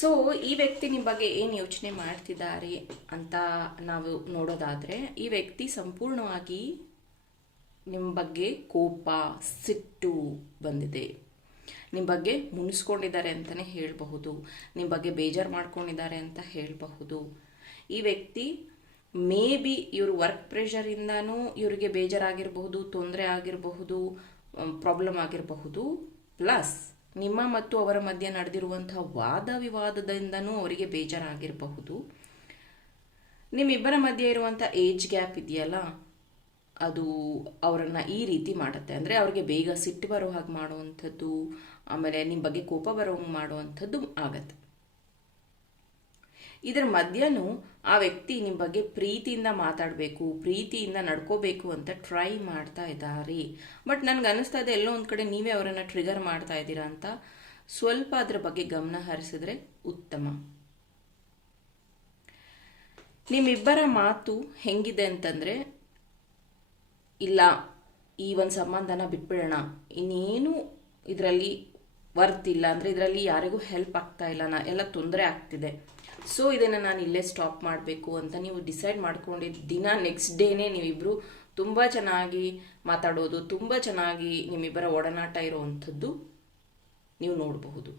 So ಈ ವ್ಯಕ್ತಿ ನಿಮ್ಮ ಬಗ್ಗೆ ಏನು ಯೋಚನೆ ಮಾಡ್ತಿದ್ದಾರೆ ಅಂತ ನಾವು ನೋಡೋದಾದರೆ, ಈ ವ್ಯಕ್ತಿ ಸಂಪೂರ್ಣವಾಗಿ ನಿಮ್ಮ ಬಗ್ಗೆ ಕೋಪ, ಸಿಟ್ಟು ಬಂದಿದೆ. ನಿಮ್ಮ ಬಗ್ಗೆ ಮುನಿಸ್ಕೊಂಡಿದ್ದಾರೆ ಅಂತಲೇ ಹೇಳಬಹುದು. ನಿಮ್ಮ ಬಗ್ಗೆ ಬೇಜಾರು ಮಾಡ್ಕೊಂಡಿದ್ದಾರೆ ಅಂತ ಹೇಳಬಹುದು. ಈ ವ್ಯಕ್ತಿ ಮೇ ಬಿ ಇವರು ವರ್ಕ್ ಪ್ರೆಷರಿಂದನೂ ಇವರಿಗೆ ಬೇಜಾರಾಗಿರಬಹುದು, ತೊಂದರೆ ಆಗಿರಬಹುದು ಪ್ರಾಬ್ಲಮ್ ಆಗಿರಬಹುದು. ಪ್ಲಸ್ ನಿಮ್ಮ ಮತ್ತು ಅವರ ಮಧ್ಯೆ ನಡೆದಿರುವಂತಹ ವಾದ ವಿವಾದದಿಂದನೂ ಅವರಿಗೆ ಬೇಜಾರಾಗಿರಬಹುದು. ನಿಮ್ಮಿಬ್ಬರ ಮಧ್ಯೆ ಇರುವಂಥ ಏಜ್ ಗ್ಯಾಪ್ ಇದೆಯಲ್ಲ, ಅದು ಅವರನ್ನು ಈ ರೀತಿ ಮಾಡುತ್ತೆ. ಅಂದರೆ ಅವರಿಗೆ ಬೇಗ ಸಿಟ್ಟು ಬರೋ ಹಾಗೆ ಮಾಡುವಂಥದ್ದು, ಆಮೇಲೆ ನಿಮ್ಮ ಬಗ್ಗೆ ಕೋಪ ಬರೋ ಹಾಗೆ ಮಾಡುವಂಥದ್ದು ಆಗತ್ತೆ. ಇದರ ಮಧ್ಯನೂ ಆ ವ್ಯಕ್ತಿ ನಿಮ್ಮ ಬಗ್ಗೆ ಪ್ರೀತಿಯಿಂದ ಮಾತಾಡಬೇಕು, ಪ್ರೀತಿಯಿಂದ ನಡ್ಕೋಬೇಕು ಅಂತ ಟ್ರೈ ಮಾಡ್ತಾ ಇದ್ದಾರೆ. ಬಟ್ ನನಗೆ ಅನಿಸ್ತಾ ಇದೆ ಎಲ್ಲೋ ಒಂದು ಕಡೆ ನೀವೇ ಅವರನ್ನು ಟ್ರಿಗರ್ ಮಾಡ್ತಾ ಇದ್ದೀರಾ ಅಂತ ಸ್ವಲ್ಪ ಅದರ ಬಗ್ಗೆ ಗಮನ ಹರಿಸಿದ್ರೆ ಉತ್ತಮ. ನಿಮ್ಮಿಬ್ಬರ ಮಾತು ಹೆಂಗಿದೆ ಅಂತಂದರೆ, ಇಲ್ಲ, ಈ ಒಂದು ಸಂಬಂಧನ ಬಿಟ್ಬಿಡೋಣ. ಇನ್ನೇನು ಇದರಲ್ಲಿ ವರ್ತ್ ಇಲ್ಲ. ಅಂದರೆ ಇದರಲ್ಲಿ ಯಾರಿಗೂ ಹೆಲ್ಪ್ ಆಗ್ತಾ ಇಲ್ಲ. ನಾ ಎಲ್ಲ ತೊಂದರೆ ಆಗ್ತಿದೆ. ಸೊ ಇದನ್ನು ನಾನು ಇಲ್ಲೇ ಸ್ಟಾಪ್ ಮಾಡಬೇಕು ಅಂತ ನೀವು ಡಿಸೈಡ್ ಮಾಡ್ಕೊಂಡಿದ್ದ ದಿನ ನೆಕ್ಸ್ಟ್ ಡೇನೇ ನೀವಿಬ್ಬರು ತುಂಬ ಚೆನ್ನಾಗಿ ಮಾತಾಡೋದು, ತುಂಬ ಚೆನ್ನಾಗಿ ನಿಮ್ಮಿಬ್ಬರ ಒಡನಾಟ ಇರೋವಂಥದ್ದು ನೀವು ನೋಡಬಹುದು.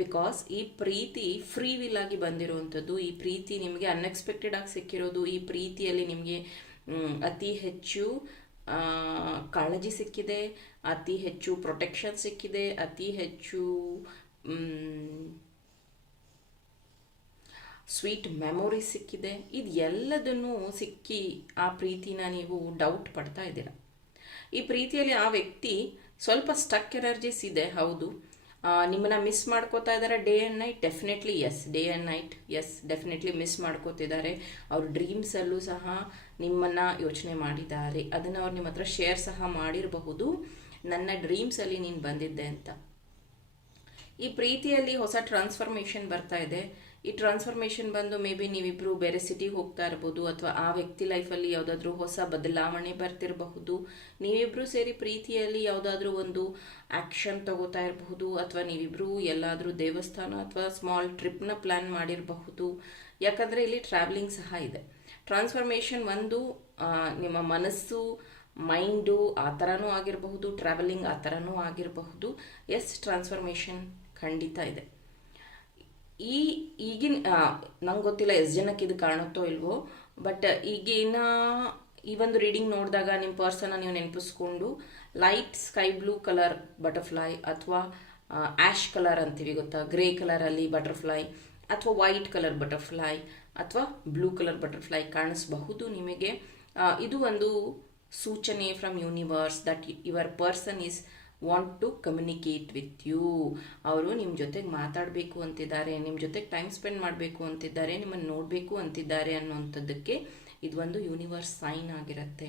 ಬಿಕಾಸ್ ಈ ಪ್ರೀತಿ ಫ್ರೀ ವಿಲ್ ಆಗಿ ಬಂದಿರುವಂಥದ್ದು, ಈ ಪ್ರೀತಿ ನಿಮಗೆ ಅನ್ಎಕ್ಸ್ಪೆಕ್ಟೆಡ್ ಆಗಿ ಸಿಕ್ಕಿರೋದು, ಈ ಪ್ರೀತಿಯಲ್ಲಿ ನಿಮಗೆ ಅತಿ ಹೆಚ್ಚು ಕಾಳಜಿ ಸಿಕ್ಕಿದೆ, ಅತಿ ಹೆಚ್ಚು ಪ್ರೊಟೆಕ್ಷನ್ ಸಿಕ್ಕಿದೆ, ಅತಿ ಹೆಚ್ಚು ಸ್ವೀಟ್ ಮೆಮೊರಿ ಸಿಕ್ಕಿದೆ. ಇದು ಎಲ್ಲದನ್ನು ಸಿಕ್ಕಿ ಆ ಪ್ರೀತಿನ ನೀವು ಡೌಟ್ ಪಡ್ತಾ ಇದ್ದೀರ? ಈ ಪ್ರೀತಿಯಲ್ಲಿ ಆ ವ್ಯಕ್ತಿ ಸ್ವಲ್ಪ ಸ್ಟಕ್ ಎನರ್ಜೀಸ್ ಇದೆ, ಹೌದು. ನಿಮ್ಮನ್ನ ಮಿಸ್ ಮಾಡ್ಕೋತಾ ಇದ್ದಾರೆ day and night definitely yes day and night yes definitely miss ಮಾಡ್ಕೋತಿದ್ದಾರೆ. ಅವ್ರ ಡ್ರೀಮ್ಸಲ್ಲೂ ಸಹ ನಿಮ್ಮನ್ನು ಯೋಚನೆ ಮಾಡಿದ್ದಾರೆ. ಅದನ್ನು ಅವ್ರು ನಿಮ್ಮ ಹತ್ರ ಶೇರ್ ಸಹ ಮಾಡಿರಬಹುದು. ನನ್ನ ಡ್ರೀಮ್ಸಲ್ಲಿ ನೀನು ಬಂದಿದ್ದೆ ಅಂತ. ಈ ಪ್ರೀತಿಯಲ್ಲಿ ಹೊಸ ಟ್ರಾನ್ಸ್ಫಾರ್ಮೇಷನ್ ಬರ್ತಾ ಇದೆ. ಈ ಟ್ರಾನ್ಸ್ಫಾರ್ಮೇಷನ್ ಬಂದು ಮೇ ಬಿ ನೀವಿಬ್ರು ಬೇರೆ ಸಿಟಿಗೆ ಹೋಗ್ತಾ ಇರ್ಬೋದು ಅಥವಾ ಆ ವ್ಯಕ್ತಿ ಲೈಫಲ್ಲಿ ಯಾವುದಾದ್ರೂ ಹೊಸ ಬದಲಾವಣೆ ಬರ್ತಿರಬಹುದು. ನೀವಿಬ್ರು ಸೇರಿ ಪ್ರೀತಿಯಲ್ಲಿ ಯಾವುದಾದ್ರೂ ಒಂದು ಆಕ್ಷನ್ ತಗೋತಾ ಇರಬಹುದು ಅಥವಾ ನೀವಿಬ್ರು ಎಲ್ಲಾದರೂ ದೇವಸ್ಥಾನ ಅಥವಾ ಸ್ಮಾಲ್ ಟ್ರಿಪ್ನ ಪ್ಲ್ಯಾನ್ ಮಾಡಿರಬಹುದು. ಯಾಕಂದರೆ ಇಲ್ಲಿ ಟ್ರಾವೆಲಿಂಗ್ ಸಹ ಇದೆ. ಟ್ರಾನ್ಸ್ಫಾರ್ಮೇಷನ್ ಒಂದು ನಿಮ್ಮ ಮನಸ್ಸು ಮೈಂಡು ಆ ಥರನೂ ಆಗಿರಬಹುದು ಟ್ರಾವೆಲಿಂಗ್ ಆ ಥರನೂ ಆಗಿರಬಹುದು. ಎಸ್ ಟ್ರಾನ್ಸ್ಫಾರ್ಮೇಷನ್ ಖಂಡಿತ ಇದೆ. ಈ ಈಗಿನ ನಂಗೆ ಗೊತ್ತಿಲ್ಲ ಎಷ್ಟು ಜನಕ್ಕೆ ಇದು ಕಾಣುತ್ತೋ ಇಲ್ವೋ, ಬಟ್ ಈಗಿನ ಈ ಒಂದು ರೀಡಿಂಗ್ ನೋಡಿದಾಗ ನಿಮ್ಮ ಪರ್ಸನ್ನ ನೀವು ನೆನಪಿಸ್ಕೊಂಡು, light sky blue colour butterfly ಅಥವಾ ಆ್ಯಶ್ ಕಲರ್ ಅಂತೀವಿ ಗೊತ್ತಾ? ಗ್ರೇ ಕಲರಲ್ಲಿ ಬಟರ್ಫ್ಲೈ ಅಥವಾ ವೈಟ್ ಕಲರ್ ಬಟರ್ಫ್ಲೈ ಅಥವಾ ಬ್ಲೂ ಕಲರ್ ಬಟರ್ಫ್ಲೈ ಕಾಣಿಸ್ಬಹುದು ನಿಮಗೆ. ಇದು ಒಂದು ಸೂಚನೆ from universe that your person is want to communicate with you ಅವರು ನಿಮ್ಮ ಜೊತೆಗೆ ಮಾತಾಡಬೇಕು ಅಂತಿದ್ದಾರೆ ನಿಮ್ಮ ಜೊತೆಗೆ ಟೈಮ್ ಸ್ಪೆಂಡ್ ಮಾಡಬೇಕು ಅಂತಿದ್ದಾರೆ ನಿಮ್ಮನ್ನು ನೋಡಬೇಕು ಅಂತಿದ್ದಾರೆ ಅನ್ನುವಂಥದ್ದಕ್ಕೆ ಇದೊಂದು ಯೂನಿವರ್ಸ್ ಸೈನ್ ಆಗಿರುತ್ತೆ.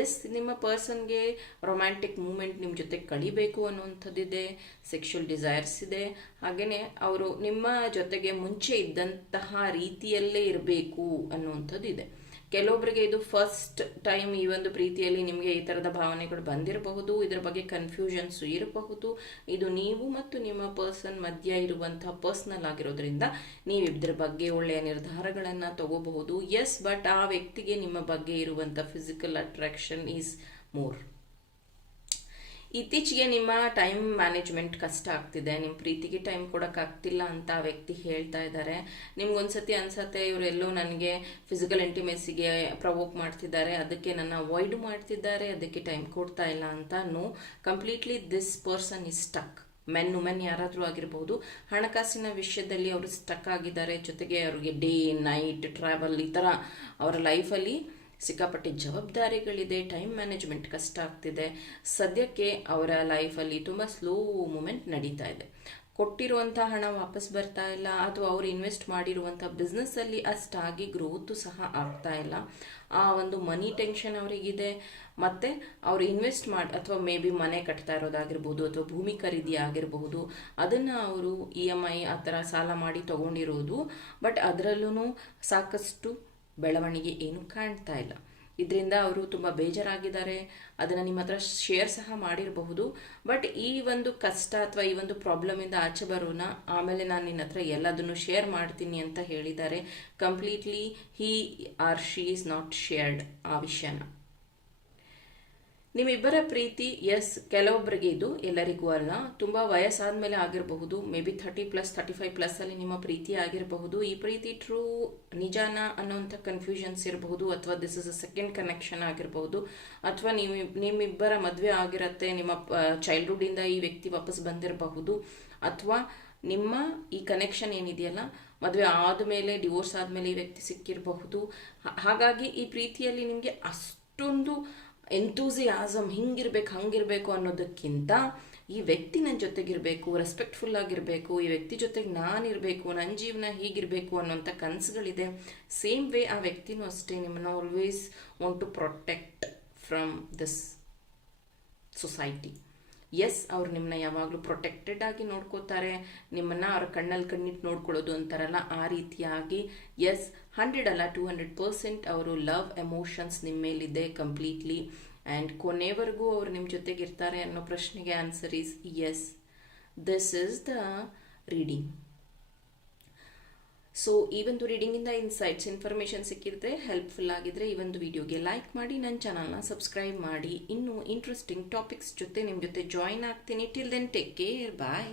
ಎಸ್ ನಿಮ್ಮ ಪರ್ಸನ್ಗೆ ರೊಮ್ಯಾಂಟಿಕ್ ಮೂಮೆಂಟ್ ನಿಮ್ಮ ಜೊತೆ ಕಳಿಬೇಕು ಅನ್ನುವಂಥದ್ದಿದೆ ಸೆಕ್ಷುವಲ್ ಡಿಸೈರ್ಸ್ ಇದೆ. ಹಾಗೆಯೇ ಅವರು ನಿಮ್ಮ ಜೊತೆಗೆ ಮುಂಚೆ ಇದ್ದಂತಹ ರೀತಿಯಲ್ಲೇ ಇರಬೇಕು ಅನ್ನುವಂಥದ್ದು ಇದೆ ಕೆಲವೊಬ್ಬರಿಗೆ ಇದು ಫಸ್ಟ್ ಟೈಮ್ ಈ ಒಂದು ಪ್ರೀತಿಯಲ್ಲಿ ನಿಮಗೆ ಈ ಥರದ ಭಾವನೆಗಳು ಬಂದಿರಬಹುದು, ಇದರ ಬಗ್ಗೆ ಕನ್ಫ್ಯೂಷನ್ಸ್ ಇರಬಹುದು. ಇದು ನೀವು ಮತ್ತು ನಿಮ್ಮ ಪರ್ಸನ್ ಮಧ್ಯ ಇರುವಂತಹ ಪರ್ಸನಲ್ ಆಗಿರೋದ್ರಿಂದ ನೀವು ಇದ್ರ ಬಗ್ಗೆ ಒಳ್ಳೆಯ ನಿರ್ಧಾರಗಳನ್ನು ತಗೋಬಹುದು. ಎಸ್ ಬಟ್ ಆ ವ್ಯಕ್ತಿಗೆ ನಿಮ್ಮ ಬಗ್ಗೆ ಇರುವಂಥ ಫಿಸಿಕಲ್ ಅಟ್ರಾಕ್ಷನ್ ಈಸ್ ಮೋರ್ ಇತ್ತೀಚೆಗೆ ನಿಮ್ಮ ಟೈಮ್ ಮ್ಯಾನೇಜ್ಮೆಂಟ್ ಕಷ್ಟ ಆಗ್ತಿದೆ. ನಿಮ್ಮ ಪ್ರೀತಿಗೆ ಟೈಮ್ ಕೊಡೋಕ್ಕಾಗ್ತಿಲ್ಲ ಅಂತ ಆ ವ್ಯಕ್ತಿ ಹೇಳ್ತಾ ಇದ್ದಾರೆ. ನಿಮ್ಗೊಂದ್ಸತಿ ಅನ್ಸತ್ತೆ ಇವರೆಲ್ಲೋ ನನಗೆ ಫಿಸಿಕಲ್ ಇಂಟಿಮೆಸಿಗೆ ಪ್ರವೋಕ್ ಮಾಡ್ತಿದ್ದಾರೆ. ಅದಕ್ಕೆ ನನ್ನ ಅವಾಯ್ಡ್ ಮಾಡ್ತಿದ್ದಾರೆ. ಅದಕ್ಕೆ ಟೈಮ್ ಕೊಡ್ತಾ ಇಲ್ಲ ಅಂತ no completely this person is stuck men women ಯಾರಾದರೂ ಆಗಿರ್ಬೋದು, ಹಣಕಾಸಿನ ವಿಷಯದಲ್ಲಿ ಅವರು ಸ್ಟಕ್ ಆಗಿದ್ದಾರೆ. ಜೊತೆಗೆ ಅವರಿಗೆ ಡೇ ನೈಟ್ ಟ್ರಾವೆಲ್ ಈ ಥರ ಅವರ ಲೈಫಲ್ಲಿ ಸಿಕ್ಕಾಪಟ್ಟೆ ಜವಾಬ್ದಾರಿಗಳಿದೆ ಟೈಮ್ ಮ್ಯಾನೇಜ್ಮೆಂಟ್ ಕಷ್ಟ ಆಗ್ತಿದೆ. ಸದ್ಯಕ್ಕೆ ಅವರ ಲೈಫಲ್ಲಿ ತುಂಬ ಸ್ಲೋ ಮೂಮೆಂಟ್ ನಡೀತಾ ಇದೆ. ಕೊಟ್ಟಿರುವಂಥ ಹಣ ವಾಪಸ್ ಬರ್ತಾ ಇಲ್ಲ, ಅಥವಾ ಅವರು ಇನ್ವೆಸ್ಟ್ ಮಾಡಿರುವಂಥ ಬಿಸ್ನೆಸ್ಸಲ್ಲಿ ಅಷ್ಟಾಗಿ ಗ್ರೋತು ಸಹ ಆಗ್ತಾ ಇಲ್ಲ. ಆ ಒಂದು ಮನಿ ಟೆನ್ಷನ್ ಅವರಿಗಿದೆ. ಮತ್ತು ಅವರು ಇನ್ವೆಸ್ಟ್ ಮಾಡಿ, ಅಥವಾ ಮೇ ಬಿ ಮನೆ ಕಟ್ತಾ ಇರೋದಾಗಿರ್ಬೋದು, ಅಥವಾ ಭೂಮಿ ಖರೀದಿ ಆಗಿರಬಹುದು ಅದನ್ನು ಅವರು ಇ ಎಂ ಐ ಆ ಥರ ಸಾಲ ಮಾಡಿ ತಗೊಂಡಿರೋದು. ಬಟ್ ಅದರಲ್ಲೂ ಸಾಕಷ್ಟು ಬೆಳವಣಿಗೆ ಏನು ಕಾಣ್ತಾ ಇಲ್ಲ. ಇದರಿಂದ ಅವರು ತುಂಬ ಬೇಜಾರಾಗಿದ್ದಾರೆ. ಅದನ್ನು ನಿಮ್ಮ ಹತ್ರ ಶೇರ್ ಸಹ ಮಾಡಿರಬಹುದು. ಬಟ್ ಈ ಒಂದು ಕಷ್ಟ ಅಥವಾ ಈ ಒಂದು ಪ್ರಾಬ್ಲಮಿಂದ ಆಚೆ ಬರೋಣ ಆಮೇಲೆ ನಾನು ನಿನ್ನ ಹತ್ರ ಎಲ್ಲದನ್ನು ಶೇರ್ ಮಾಡ್ತೀನಿ ಅಂತ ಹೇಳಿದ್ದಾರೆ. Completely he or she is not shared ಆ ವಿಷಯನ. ನಿಮ್ಮಿಬ್ಬರ ಪ್ರೀತಿ ಎಸ್ ಕೆಲವೊಬ್ಬರಿಗೆ ಇದು ಎಲ್ಲರಿಗೂ ಅಲ್ಲ. ತುಂಬ ವಯಸ್ಸಾದ್ಮೇಲೆ ಆಗಿರಬಹುದು maybe thirty plus thirty five plus ಅಲ್ಲಿ ನಿಮ್ಮ ಪ್ರೀತಿ ಆಗಿರಬಹುದು. ಈ ಪ್ರೀತಿ ಟ್ರೂ ನಿಜಾನ ಅನ್ನೋಂಥ ಕನ್ಫ್ಯೂಷನ್ಸ್ ಇರಬಹುದು, ಅಥವಾ this is a second connection ಆಗಿರಬಹುದು. ಅಥವಾ ನೀವು, ನಿಮ್ಮಿಬ್ಬರ ಮದುವೆ ಆಗಿರತ್ತೆ, ನಿಮ್ಮ ಚೈಲ್ಡ್ಹುಡ್ ಇಂದ ಈ ವ್ಯಕ್ತಿ ವಾಪಸ್ ಬಂದಿರಬಹುದು. ಅಥವಾ ನಿಮ್ಮ ಈ ಕನೆಕ್ಷನ್ ಏನಿದೆಯಲ್ಲ, ಮದುವೆ ಆದಮೇಲೆ ಡಿವೋರ್ಸ್ ಆದಮೇಲೆ ಈ ವ್ಯಕ್ತಿ ಸಿಕ್ಕಿರಬಹುದು. ಹಾಗಾಗಿ ಈ ಪ್ರೀತಿಯಲ್ಲಿ ನಿಮಗೆ ಅಷ್ಟೊಂದು ಎಂತೂಸಿಯಾಸಮ್ ಹಿಂಗಿರ್ಬೇಕು, ಹಂಗಿರ್ಬೇಕು ಅನ್ನೋದಕ್ಕಿಂತ ಈ ವ್ಯಕ್ತಿ ನನ್ನ ಜೊತೆಗಿರಬೇಕು ರೆಸ್ಪೆಕ್ಟ್ಫುಲ್ ಆಗಿರಬೇಕು, ಈ ವ್ಯಕ್ತಿ ಜೊತೆಗೆ ನಾನಿರಬೇಕು ನನ್ನ ಜೀವನ ಹೀಗಿರಬೇಕು ಅನ್ನೋಂಥ ಕನಸುಗಳಿದೆ. ಸೇಮ್ ವೇ ಆ ವ್ಯಕ್ತಿನೂ ಅಷ್ಟೇ, ನಿಮ್ಮನ್ನು always want to protect from this society yes ಅವ್ರು ನಿಮ್ಮನ್ನ ಯಾವಾಗಲೂ ಪ್ರೊಟೆಕ್ಟೆಡ್ ಆಗಿ ನೋಡ್ಕೋತಾರೆ, ನಿಮ್ಮನ್ನು ಅವ್ರ ಕಣ್ಣಲ್ಲಿ ಕಣ್ಣಿಟ್ಟು ನೋಡ್ಕೊಳ್ಳೋದು ಅಂತಾರಲ್ಲ ಆ ರೀತಿಯಾಗಿ. ಎಸ್ ಹಂಡ್ರೆಡ್ ಅಲ್ಲ ಟೂ ಹಂಡ್ರೆಡ್ ಪರ್ಸೆಂಟ್ ಅವರು ಲವ್ ಎಮೋಷನ್ಸ್ ನಿಮ್ಮ ಮೇಲಿದೆ ಕಂಪ್ಲೀಟ್ಲಿ ಆ್ಯಂಡ್ ಕೊನೆವರೆಗೂ ಅವರು ನಿಮ್ಮ ಜೊತೆಗಿರ್ತಾರೆ ಅನ್ನೋ ಪ್ರಶ್ನೆಗೆ answer is yes this is the reading so ಈ ಒಂದು ರೀಡಿಂಗಿಂದ ಇನ್ಸೈಟ್ಸ್ ಇನ್ಫಾರ್ಮೇಷನ್ ಸಿಕ್ಕಿದ್ರೆ ಹೆಲ್ಪ್ಫುಲ್ ಆಗಿದ್ರೆ ಈ ಒಂದು ವಿಡಿಯೋಗೆ ಲೈಕ್ ಮಾಡಿ ನನ್ನ ಚಾನಲ್ನ ಸಬ್ಸ್ಕ್ರೈಬ್ ಮಾಡಿ. ಇನ್ನೂ ಇಂಟ್ರೆಸ್ಟಿಂಗ್ ಟಾಪಿಕ್ಸ್ ಜೊತೆ ನಿಮ್ಮ ಜೊತೆ ಜಾಯಿನ್ ಆಗ್ತೀನಿ. Till then take care bye